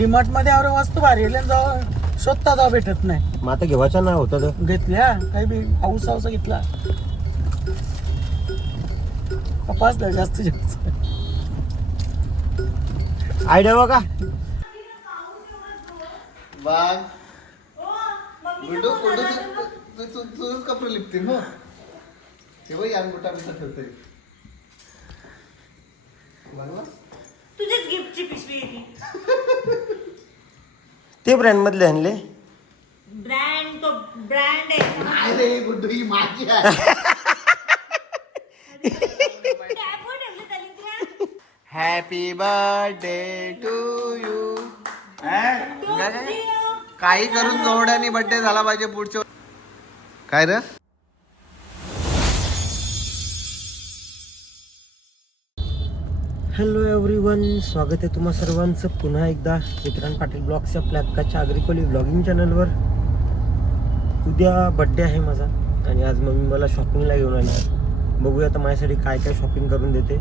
डीमार्ट मध्ये अरे वस्तू भारी आहे जाऊ शोधता जाऊ भेटत नाही. मग आता घेवायचा ना होता तर घेतल्या काही बी हाऊस हाऊस घेतला कपास द्या जास्त जास्त आयडिया बघा. बाग गुड्डू गुड्डू तू कपडे लिपते मग हे बघ या गुटा मी ठेवते लागला तुझ्याच गिफ्टची पिशवी आहे ती. ते ब्रँड मधले आणले. ब्रँड तो ब्रँड आहे. नाही रे गुड्डू ही माझी आहे. टॅब वर ठेवलं त्याने तिला. Happy birthday to you. काही करून जोड्याने बर्थडे झाला पाहिजे पुढच्या. काय रे हॅलो एव्हरीवन, स्वागत आहे तुम्हा सर्वांचं पुन्हा एकदा विक्रांत पाटील ब्लॉग्सच्या आपल्या हक्काच्या आग्रिकोली ब्लॉगिंग चॅनलवर. उद्या बड्डे आहे माझा आणि आज मम्मी मला शॉपिंगला घेऊन आली. बघूया आता माझ्यासाठी काय काय शॉपिंग करून देते.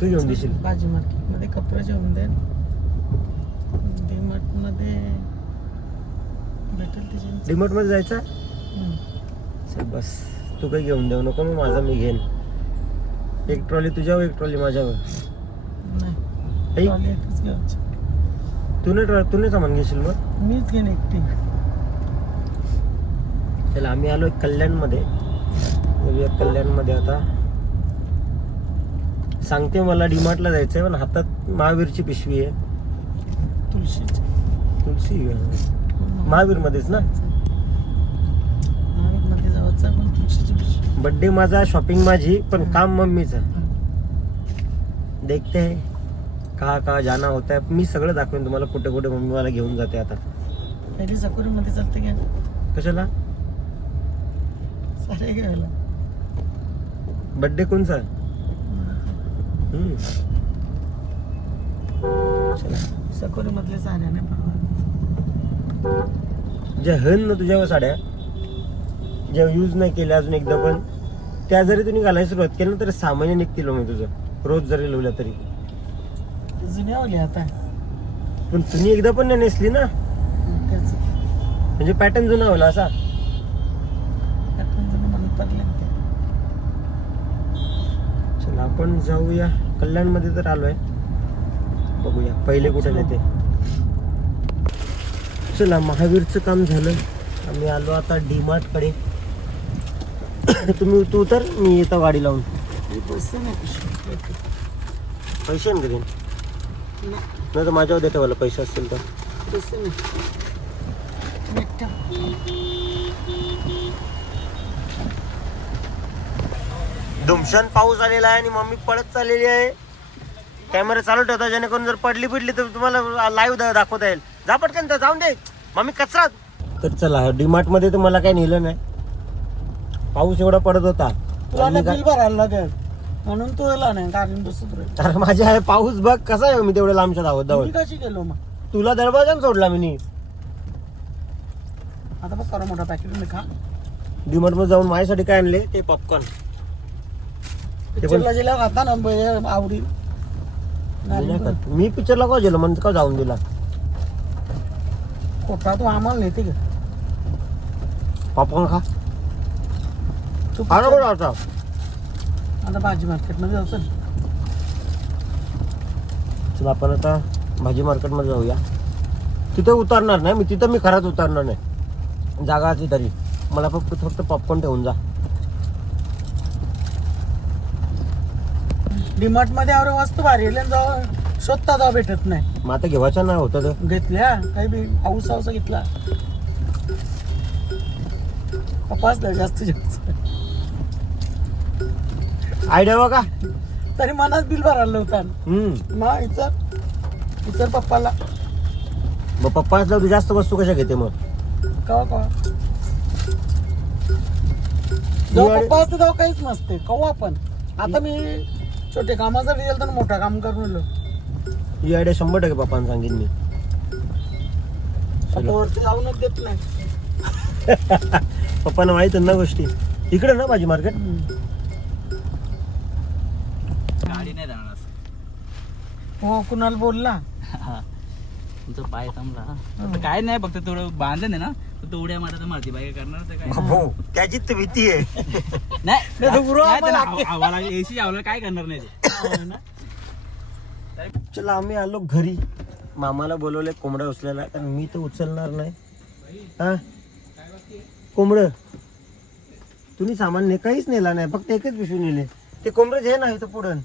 तू घेऊन देशील? भाजी मार्केट मध्ये कपडे घेऊन दे. डीमार्ट मध्ये भेटेल तिचे. डीमार्ट मध्ये जायचं? चल बस, तू काही घेऊन देऊ नको, मग माझा मी घेईन. एक ट्रॉली तुझ्यावर, एक ट्रॉली माझ्यावर. नाही ट्रॉली एकच घ्यायची. तूने सामान घेशील मग? मीच घेईन एकटी. चला आम्ही आलो कल्याणमध्ये. कल्याणमध्ये आता सांगते मला डीमार्टला जायचं आहे, पण हातात महावीरची पिशवी आहे. तुळशी महावीरमध्येच ना? महावीरमध्ये जायचं पण तुळशीची पिशवी. बड्डे माझा, शॉपिंग माझी, पण काम मम्मीचं. देखते है कहा जाना होता है. मी सगळं दाखवेन तुम्हाला कुठे कुठे मम्मी मला घेऊन जाते. आता पहिली सकोरीमध्ये चालते का? कशाला? सारे घ्यायला. बड्डे कोणचा? सकोरी मधले साड्या नाही ज्या हन ना तुझ्यावर साड्या, ज्या यूज नाही केल्या अजून एकदा पण, त्या जरी तुम्ही घालायला सुरुवात केली ना, तर सामान्य निघतील मग तुझं. रोज जरी लावल्या तरी. जुन्या ओली आता. पण तुम्ही एकदा पण नाही नेसली ना, त्याच म्हणजे पॅटर्न जुना होला असा. चला आपण जाऊया कल्याणमध्ये. तर आलोय, बघूया पहिले कुठे नेते. चला महावीरचं काम झालं, आम्ही आलो आता डीमार्ट कडे. तू उतर, मी येतो गाडी लावून. पैसे ना करीन नाही तर माझ्यावर देतो मला पैसे असतील तर. धुमशान पाऊस आलेला आहे आणि मम्मी पळत चाललेली आहे. कॅमेरा चालू ठेवता, जेणेकरून जर पडली तर तुम्हाला लाईव्ह दाखवता येईल. जा पटकन तर, जाऊन दे मम्मी कचरा. तर चला डीमार्ट मध्ये तर मला काही नेलं नाही, पाऊस एवढा पडत होता. बिल भरायला लागेल म्हणून तू आला नाही. कारण दुसरं तर माझे आहे पाऊस बघ कसा आहे. मी तेवढ्या लांबच्या धावत कशी गेलो मग? तुला दरवाजा सोडला मी. आता बघ करा मोठा पॅकेट मी खा. डीमार्ट मध्ये जाऊन माझ्यासाठी काय आणले ते पॉपकॉर्न. पिक्चरला गेल्यावर खाता ना आवडी. मी पिक्चरला का गेलो म्हणजे का जाऊन दिला. खोटा तू आम्हाला नेते का? पॉपकॉर्न खा. तू खा नको आता. आता भाजी मार्केट मध्ये जाऊ. चल आपण आता भाजी मार्केट मध्ये जाऊया. तिथे उतरणार नाही मी, तिथं मी खरंच उतरणार नाही. जागा असली तरी मला फक्त पॉपकॉर्न ठेवून जा. डीमार्ट मध्ये अरे वस्तू भारी आहे जाऊ शोधता जाऊ भेटत नाही. मग आता घेवायचा ना होता तर. घेतल्या काही बी हाऊस हाऊस घेतला कपास द्या जास्त जास्त. आयडिया बघा. तरी मनात बिल भरायला होता मग इतर पप्पाला. मग पप्पा असल्यावर तू जास्त वस्तू कशा घेते मग? कवा जेव्हा पप्पा असतो तेव्हा काहीच नसते. कवा आपण आता मी छोटे कामाचा रिझल्ट तर मोठा काम करून आलो. ही आयडिया 100% पप्पांना सांगेन मी. आता वरती जाऊनच देत नाही. पप्पांना माहित ना गोष्टी. इकडे ना भाजी मार्केट. गाडी नाही जाणार. हो कुणाला बोलला तुमचा पाय थांबला आता काय नाही फक्त थोडं बांधलं ना तर उड्या मारता मारती बाई करणार तर काय बाबू त्याची तर भीती आहे. नाही हवा लागली एसी आवला काय करणार नाही ते. चला आम्ही आलो घरी. मामाला बोलवले कोंबडा उचलायला कारण मी तर उचलणार नाही. हा कोंबड तुम्ही सामान काहीच नेला नाही, फक्त एकच पिशवी नेले. ते कोंबडे जे नाही तर पुढं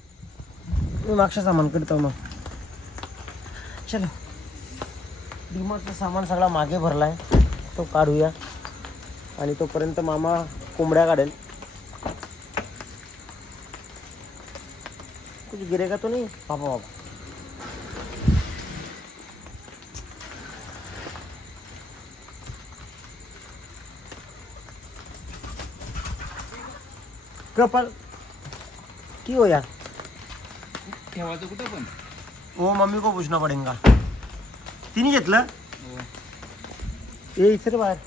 मी मागच्या सामान करतो. मग चलो डिमार्टचा सामान सगळा मागे भरलाय, तो काढूया आणि तोपर्यंत मामा कोंबड्या काढेल. कुछ गिरेगा तो नहीं पापा बाबा. कपल की हो यार ठेवायचं कुठं पण वो मम्मी को पूछना पड़ेगा. तिने घेतलं ये इथे रे बाहेर.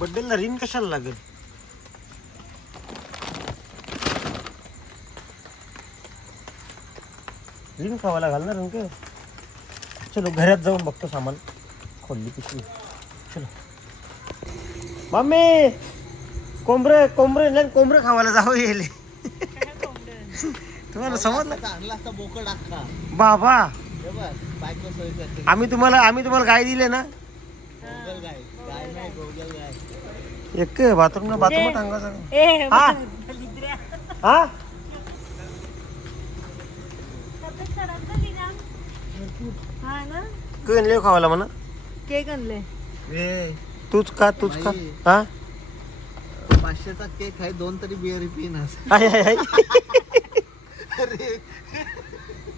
बड्डेला रिंग कशाला लागेल. रिंग खावायला घालणार रंग. चलो घरात जाऊन बघतो सामान. खोलली पिशवी. चलो मम्मी कोंबरे खावायला जावं येईल. तुम्हाला समजलं आणला असता बोकड अख्खा बाबा. हे बघ बायको सोय करते. आम्ही तुम्हाला गाय दिले ना. गोगल गाय गाय नाही गोगल गाय. एक बाथरूमला बाथरूम टांगायचं. हा हा केक खावायला म्हणा. केक आणले. तूच का हा 500चा केक आहे, 2 तरी बिअर पिणार. हाय हाय हाय.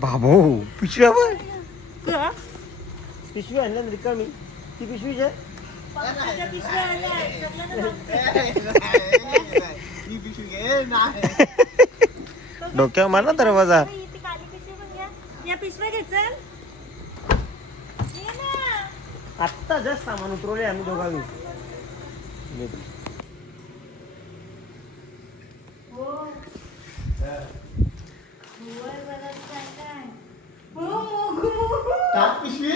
बाबू पिशवी आणल्या रिकामी. ती पिशवी आहे. ही पिशवी घे नाही. डोक्यावर मार ना दरवाजा. या पिशव्या घेचल. आत्ता जस्ट सामान उतरवले आम्ही दोघांनी. टाक पिशवी.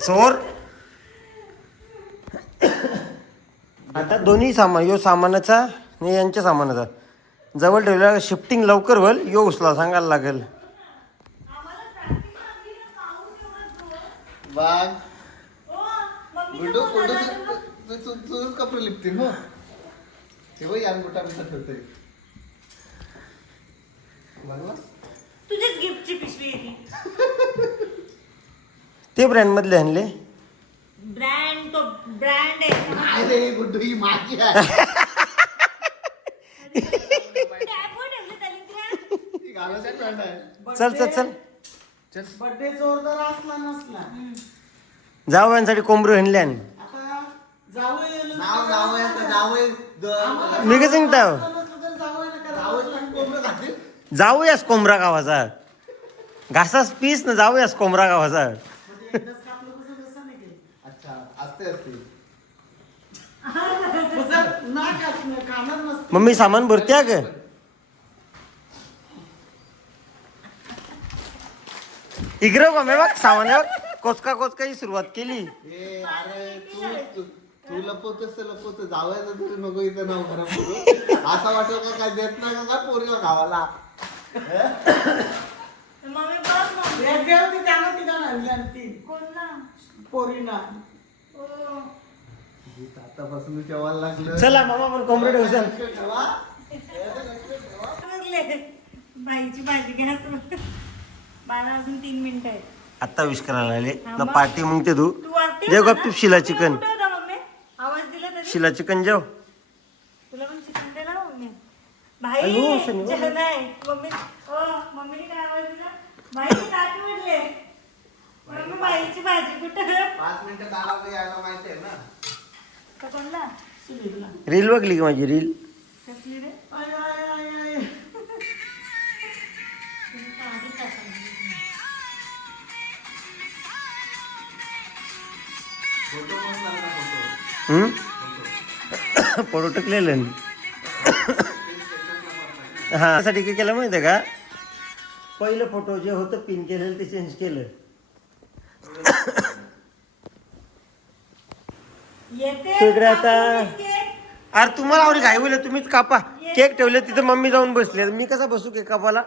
चोर. आता दोन्ही सामान यो सामानाचा आणि यांच्या सामानाचा जवळ ठेवल्या. शिफ्टिंग लवकर होईल. यो उचला सांगायला लागेल. वाघ गुड्डू तुझंच कपडे लिपतील हो. हे बघ या गुटा बिटा ठेवते. लागला तुझ्याच गिफ्टची पिशवी आहे ती. ते ब्रँड मधले आणले. ब्रँड तो ब्रँड आहे. नाही रे गुड्डू ही माझी आहे. टॅबवर ठेवलं दलिंद्र्या. ही घालायची पॅन्ट आहे. चल बर्थडे जोरदार असला नसला जाऊ यांसाठी कोंबडी आणले. आणि आता जावं येईल नाव आहे आता नाव आहे. मी काय सांगता कोंबडं खातील. जाऊयास कोंबरा गावाचा. घासास पीस ना जाऊयास कोंबरा गावाचा. अच्छा असते कानात नसतं. मम्मी सामान भरत्या ग. इकडं का बघ सामान बघ. कोचकाची सुरुवात केली. अरे तू लपवतोस तर लपवतो. जावायचं तरी नको इथं नाव खराब करू. असं वाटलं का काय देत नाही का काय पोरीला खावाला. मम्मी बघ मम्मी. एक होती त्यानं तिला आणली आणि ती कोणला? पोरीना. ओ. आतापासून जेवायला लागलं. चला मामा पण कोंबडी ठेवसान. बघले. बाईची भाजी घ्या. 12 अजून 3 मिनिटं आहेत. आता विश करायला आले ना पार्टी मग ते तू तू वरती जेव होता गप ना? तू शिला तू चिकन. कुठे होता मम्मी? आवाज दिला तरी? शिला चिकन जेव. तुला पण चिकन दिला मम्मी. अयो, भाई शनिवार. जेव नाही मम्मी. ओ मम्मीने काय आवाज दिला? भाई ताट म्हटले. मम्मी बाईची भाजी कुठं? 5 मिनिटं दारात यायला माहिती आहे ना. का कोणला? सुनीलला. रील बघली की माझी रील. कसली रे? आय, आय, आय, आय. तुम्ही साडी टाका. फोटो मस्त आला फोटो. फोटो टाकलेलं हा त्यासाठी काय केलं माहिती आहे का पहिलं फोटो जे होतं पिन केलेलं ते चेंज केलं. येते सगळे आता कापून केक. अरे तुम्हाला आवडी घाई बोलले तुम्हीच कापा केक ठेवले तिथं मम्मी जाऊन बसले मी कसा बसू केक कापाला.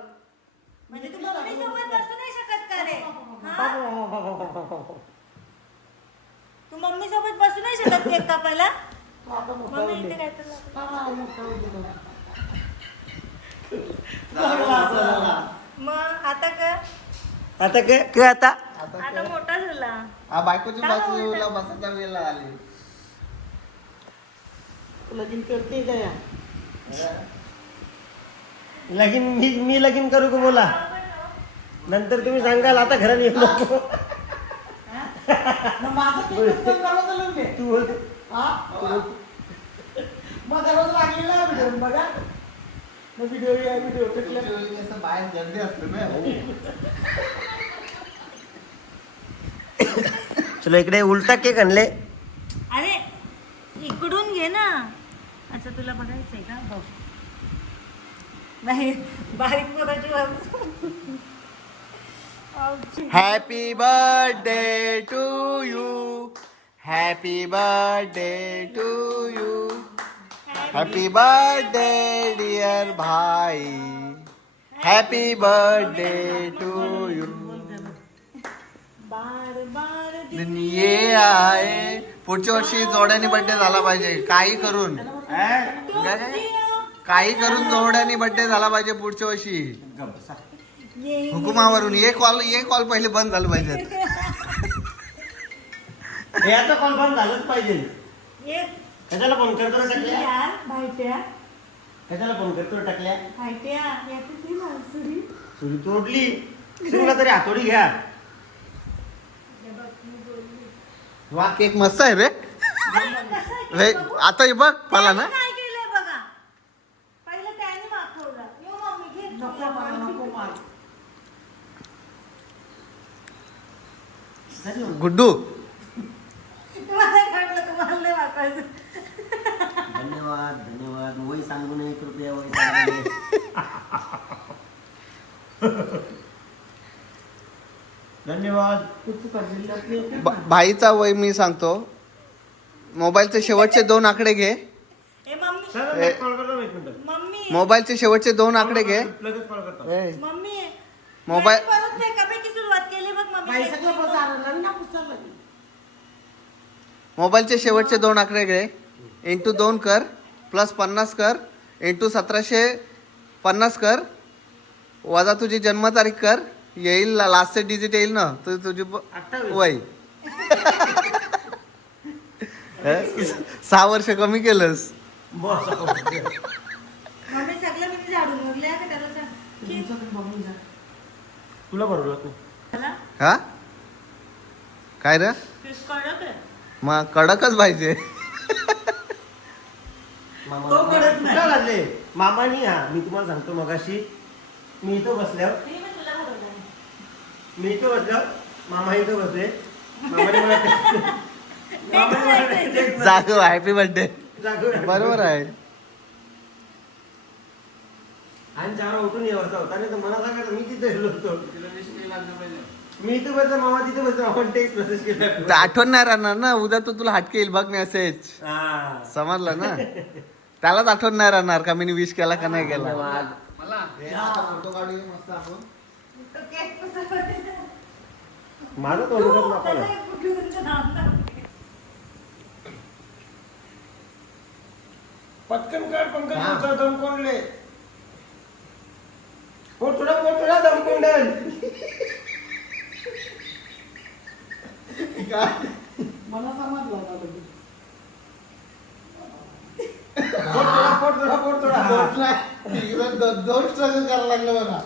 म्हणजे तू मम्मी सोबत बसू नाही शकत का रे हा? तू मम्मी सोबत बसू नाही शकत केक कापायला. मम्मी इथे काय तर मग आता का आता काय आता आता मोठा झाला. हा बायकोची बाजूला बसायच्या वेळेला आली. लगीन करते का या लगीन मी लगीन करू का बोला नंतर तुम्ही सांगाल आता घरात येऊ नको. मग माझं ते पण दरवाजा लावून दे. तू बोलते हा? मग दरवाजा लागलेला आहे व्हिडिओ बघा. मग व्हिडिओ तुमच्या वेळी कसं बाहेर गर्दी असते ना. चलो इकडे उलटा केक आणले. अरे इकडून घे ना. अच्छा तुला बघायचंय का बघ. नाही बारीक पोराची वाजू. Happy birthday to you. Happy birthday to you. Happy birthday dear भाई. Happy birthday to you. बार बार ये आहे पुढच्या वर्षी जोड्याने बर्थडे झाला पाहिजे. काही करून काही करून जोड्याने बर्थडे झाला पाहिजे पुढच्या वर्षी. हुकुमावरून ये कॉल पहिले बंद झालं पाहिजे. याचा कॉल बंद झालंच पाहिजे. ये कशाला फोन करतो टाकल्या यार भाईट्या कशाला फोन करतो टाकल्या भाईट्या याची ती माणसुरी. सुरी तोडली सुरूला तरी हातोडी घ्या. वा केक मस्त आहे रे. हे, आता हे बघ मला ना काय केलंय बघा. पहिलं त्याने मागवलं. यो मम्मी घे. नको मला नको मार. गुड्डू तुम्हाला कळलं तुम्हाला नाही वाकायचं. धन्यवाद वय सांगू नये कृपया वय सांगू नये. धन्यवाद. भाईचा वय मी सांगतो. मोबाईलचे शेवटचे 2 आकडे घे. ए मम्मी सर मी कॉल करतो एक मिनिट मम्मी मोबाईलचे शेवटचे 2 आकडे घे. लगेच कॉल करतो. मम्मी मोबाईल- मी परत लेखापैकी सुरुवात केली बघ मम्मी. पैसा काय बजारला ना पुस्तक. मोबाईलचे शेवटचे 2 आकडे घे. इंटू 2 कर प्लस 50 कर इंटू 1750 कर वजा तुझी जन्मतारीख कर. येईल लास्टचे डिजिट येईल ना तर तुझी 28. वय. 6 वर्ष कमी केलंस. बस मम्मी सगळं मी झाडून बघले का त्याला सांग की तुला बरोबर तू मला हा काय रे फिश कडक आहे. मग कडकच पाहिजे. मामानी हा मी तुम्हाला सांगतो मगाशी मी इथं बसल्यावर मी तुला बरोबर मी इथं बसल्यावर मामा इथं बसले मामाने मला मामाने मला जागो हॅपी बर्थडे. जागो बरोबर आहे. आणि 4 उठून यावरचा होता नाही तर मला सांगायचं मी तिथे गेलो होतो. मी इथं बसलो मामा तिथे बसलो मामा टेक्स्ट मेसेज केला. तर आठवण नाही राहणार ना उद्या तो तुला हटके येईल बघ मेसेज. हा. समजलं ना त्यालाच आठवण नाही राहणार का मी विश केला का नाही केला. धन्यवाद. फोटो काढूया मस्त आपण. तो केक कसं बनवते? माझं तोंडच नको त्याचं एक कुठलं नाव टाक. पटकन कर पंकज तुमचा दम कोंडले पोटोडा दम कोंडल. मला समजलं आता लगेच. पोटोडा दोन स्ट्रगल करायला लागलं बघा.